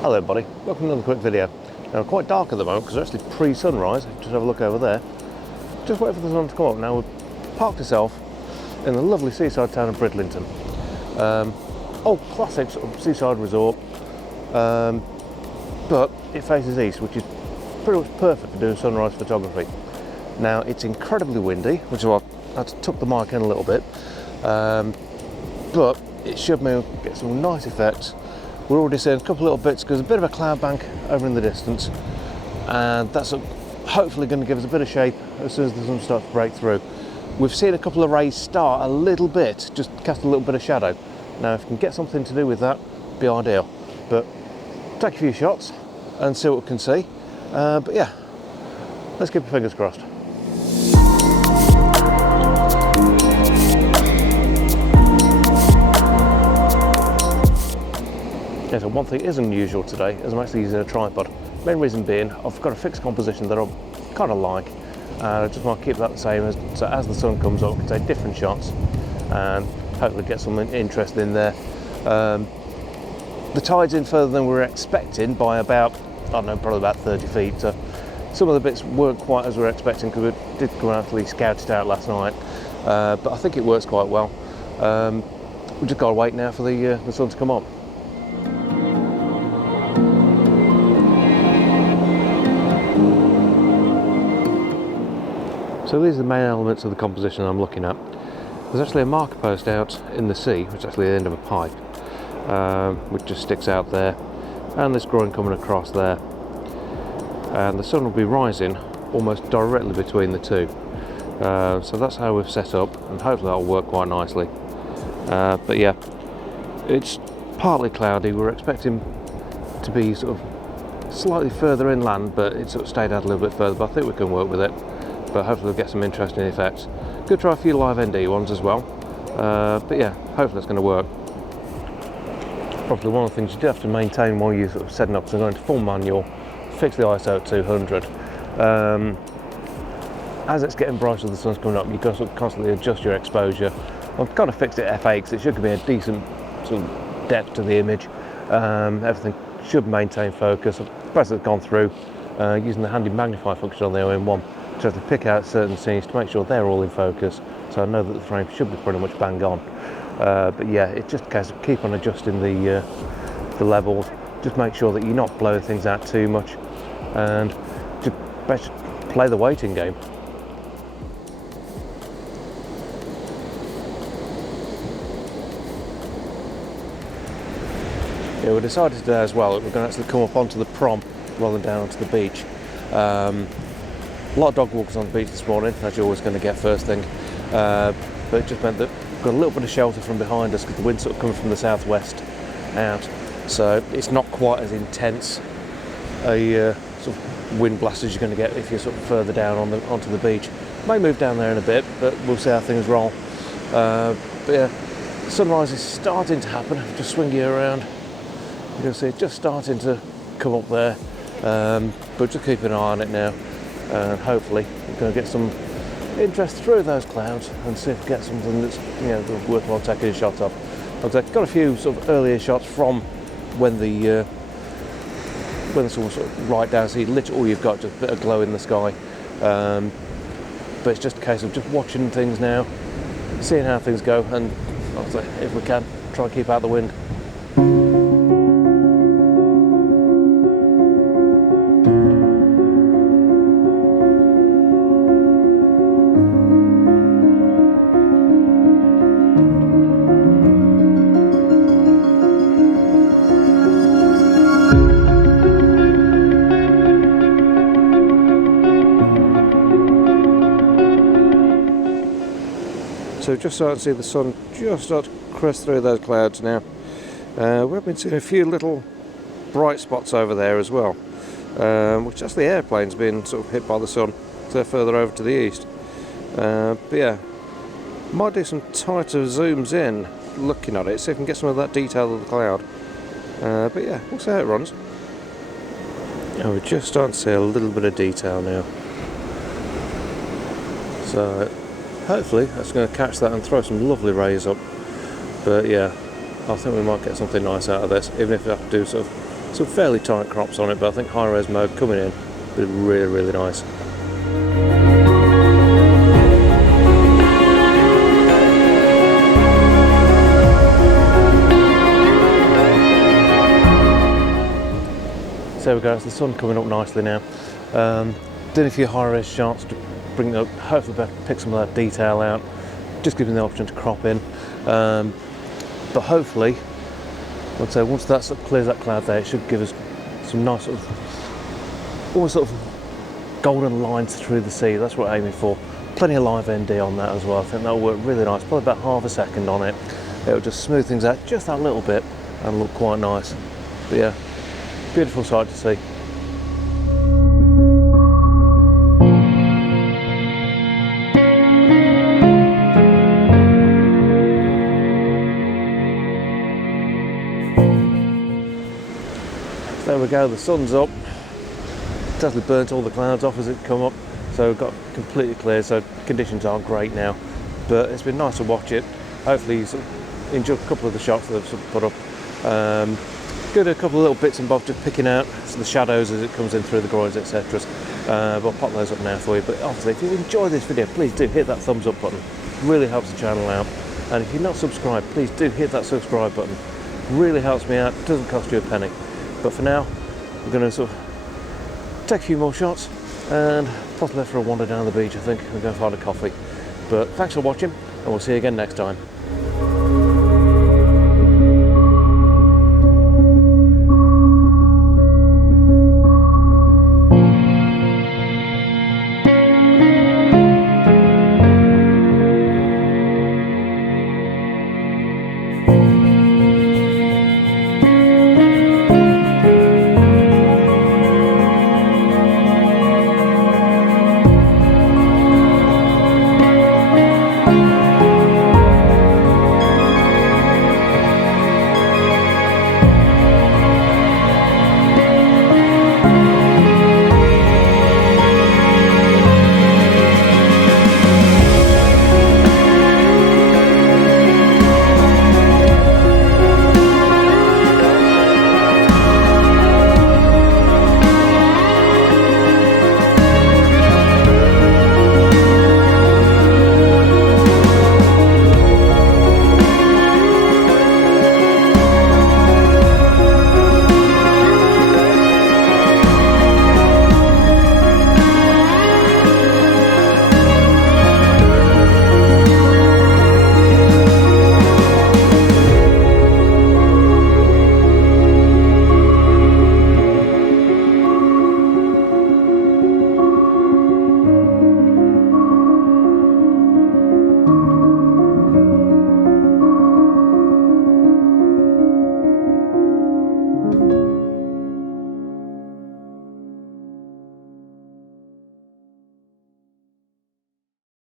Hello everybody, welcome to another quick video. Now quite dark at the moment because it's actually pre-sunrise. Just have a look over there. Just wait for the sun to come up. Now we've parked ourselves in the lovely seaside town of Bridlington. Old classic sort of seaside resort, but it faces east, which is pretty much perfect for doing sunrise photography. Now it's incredibly windy, which is why I had to tuck the mic in a little bit, but it should mean we'll get some nice effects. We're already seeing a couple of little bits because there's a bit of a cloud bank over in the distance, and that's hopefully going to give us a bit of shape as soon as the sun starts to break through. We've seen a couple of rays start a little bit, just cast a little bit of shadow. Now if we can get something to do with that, it'd be ideal. But take a few shots and see what we can see. But yeah, let's keep our fingers crossed. Yeah, so one thing is unusual today is I'm actually using a tripod. Main reason being I've got a fixed composition that I kind of like. I just want to keep that the same, so as the sun comes up, I can take different shots and hopefully get some interest in there. The tide's in further than we were expecting by about, I don't know, probably about 30 feet. So some of the bits weren't quite as we were expecting because we did go and actually scout it out last night. But I think it works quite well. We've just got to wait now for the sun to come up. So these are the main elements of the composition I'm looking at. There's actually a marker post out in the sea, which is actually the end of a pipe, which just sticks out there, and this groin coming across there. And the sun will be rising almost directly between the two. So that's how we've set up, and hopefully that'll work quite nicely. But yeah, it's partly cloudy. We're expecting to be sort of slightly further inland, but it sort of stayed out a little bit further, but I think we can work with it. But hopefully we'll get some interesting effects. Could try a few LiveND ones as well. But yeah, hopefully it's going to work. Probably one of the things you do have to maintain while you're sort of setting up, so going to full manual, fix the ISO at 200. As it's getting brighter, the sun's coming up, you've got to sort of constantly adjust your exposure. I've kind of fixed it at f8 because it should be a decent sort of depth to the image. Everything should maintain focus. I've basically gone through using the handy magnify function on the OM-1. To pick out certain scenes to make sure they're all in focus, so I know that the frame should be pretty much bang on. But yeah, it's just a case of keep on adjusting the levels, just make sure that you're not blowing things out too much, and just play the waiting game. Yeah, we decided today as well that we're going to actually come up onto the prom rather than down onto the beach. A lot of dog walkers on the beach this morning, as you're always going to get first thing, but it just meant that we've got a little bit of shelter from behind us because the wind's sort of coming from the southwest out, so it's not quite as intense a sort of wind blast as you're going to get if you're sort of further down onto the beach. May move down there in a bit, but we'll see how things roll. But yeah, sunrise is starting to happen. I'll just swing you around. You can see it just starting to come up there, but just keep an eye on it now. And hopefully we're going to get some interest through those clouds and see if we get something that's, you know, worthwhile taking a shot of. I've got a few sort of earlier shots from when the sun was sort of right down, so you literally all you've got just a bit of glow in the sky. But it's just a case of just watching things now, seeing how things go, and obviously if we can, try and keep out the wind. So just starting to see the sun just start to crest through those clouds now. We've been seeing a few little bright spots over there as well, which is the airplanes being sort of hit by the sun, so they're further over to the east. But yeah, might do some tighter zooms in looking at it, see if we can get some of that detail of the cloud. But yeah, we'll see how it runs. We're just starting to see a little bit of detail now. So hopefully that's going to catch that and throw some lovely rays up. But yeah, I think we might get something nice out of this, even if we have to do sort of Some fairly tight crops on it, but I think high res mode coming in will be really, really nice. So there we go, it's the sun coming up nicely now. Doing a few high res shots to bring up, hopefully pick some of that detail out, just give me the option to crop in. But hopefully, I'd say once that sort of clears that cloud there, it should give us some nice sort of, almost sort of golden lines through the sea. That's what we're aiming for. Plenty of LiveND on that as well. I think that'll work really nice. Probably about half a second on it. It'll just smooth things out just that little bit and look quite nice. But yeah, beautiful sight to see. There we go, the sun's up. Totally burnt all the clouds off as it come up, so got completely clear, so conditions aren't great now, but it's been nice to watch it. Hopefully you sort of enjoy a couple of the shots that I've sort of put up. Good, a couple of little bits and bobs, just picking out the shadows as it comes in through the groins, etc. But I'll pop those up now for you. But obviously, if you enjoy this video, please do hit that thumbs up button. It really helps the channel out. And if you're not subscribed, please do hit that subscribe button. It really helps me out. It doesn't cost you a penny. But for now, we're going to sort of take a few more shots and possibly for a wander down the beach, I think. We'll go find a coffee. But thanks for watching, and we'll see you again next time.